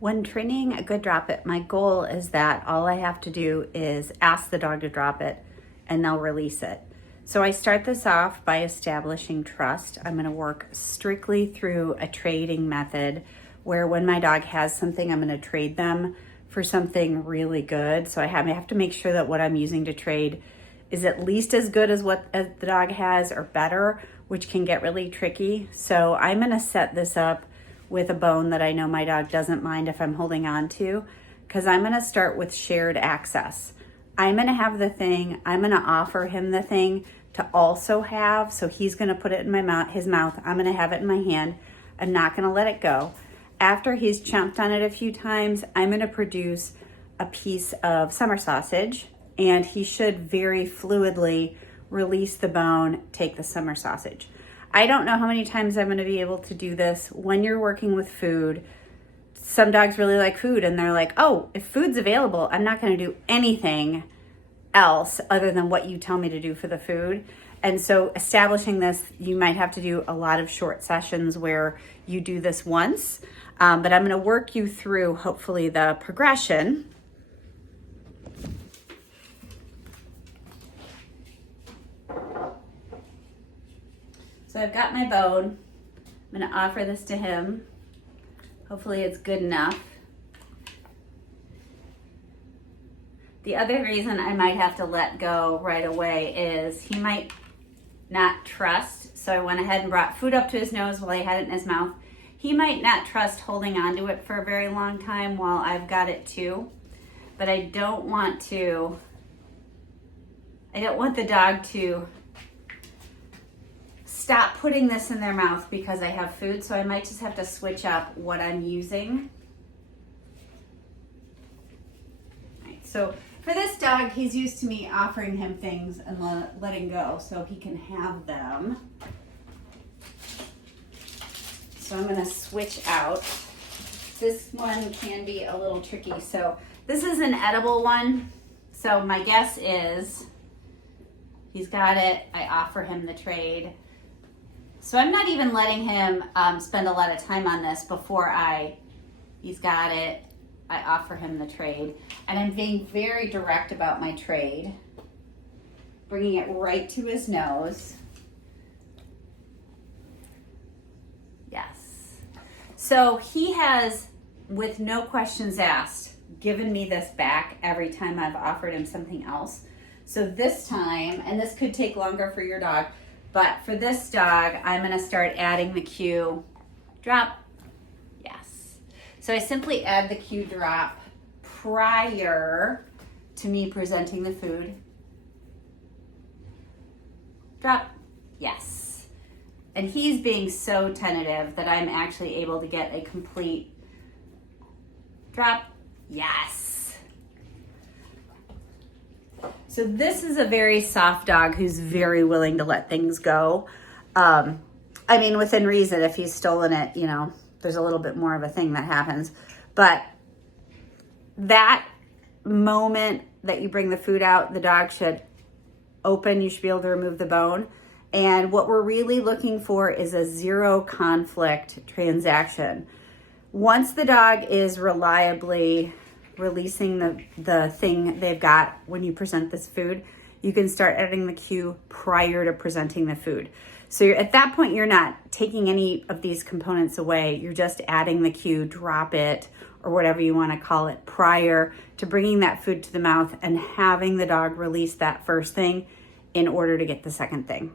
When training a good drop it, my goal is that all I have to do is ask the dog to drop it and they'll release it. So I start this off by establishing trust. I'm gonna work strictly through a trading method where when my dog has something, I'm gonna trade them for something really good. So I have to make sure that what I'm using to trade is at least as good as what the dog has or better, which can get really tricky. So I'm gonna set this up with a bone that I know my dog doesn't mind if I'm holding on to, because I'm gonna start with shared access. I'm gonna have the thing, I'm gonna offer him the thing to also have, so he's gonna put it in his mouth, I'm gonna have it in my hand, I'm not gonna let it go. After he's chomped on it a few times, I'm gonna produce a piece of summer sausage, and he should very fluidly release the bone, take the summer sausage. I don't know how many times I'm going to be able to do this. When you're working with food, some dogs really like food and they're like, oh, if food's available, I'm not going to do anything else other than what you tell me to do for the food. And so establishing this, you might have to do a lot of short sessions where you do this once, but I'm going to work you through hopefully the progression. So I've got my bone. I'm gonna offer this to him. Hopefully it's good enough. The other reason I might have to let go right away is he might not trust. So I went ahead and brought food up to his nose while he had it in his mouth. He might not trust holding onto it for a very long time while I've got it too. But I don't want the dog to stop putting this in their mouth because I have food, so I might just have to switch up what I'm using. Right, so for this dog, he's used to me offering him things and letting go so he can have them. So I'm gonna switch out. This one can be a little tricky. So this is an edible one. So my guess is he's got it, I offer him the trade. So I'm not even letting him spend a lot of time on this before he's got it, I offer him the trade. And I'm being very direct about my trade, bringing it right to his nose. Yes. So he has, with no questions asked, given me this back every time I've offered him something else. So this time, and this could take longer for your dog, but for this dog, I'm gonna start adding the cue, drop, yes. So I simply add the cue drop prior to me presenting the food. Drop, yes. And he's being so tentative that I'm actually able to get a complete drop, yes. So this is a very soft dog who's very willing to let things go. I mean, within reason, if he's stolen it, you know, there's a little bit more of a thing that happens. But that moment that you bring the food out, the dog should open, you should be able to remove the bone. And what we're really looking for is a zero conflict transaction. Once the dog is reliably releasing the thing they've got when you present this food, you can start adding the cue prior to presenting the food. So at that point, you're not taking any of these components away. You're just adding the cue, drop it, or whatever you want to call it, prior to bringing that food to the mouth and having the dog release that first thing in order to get the second thing.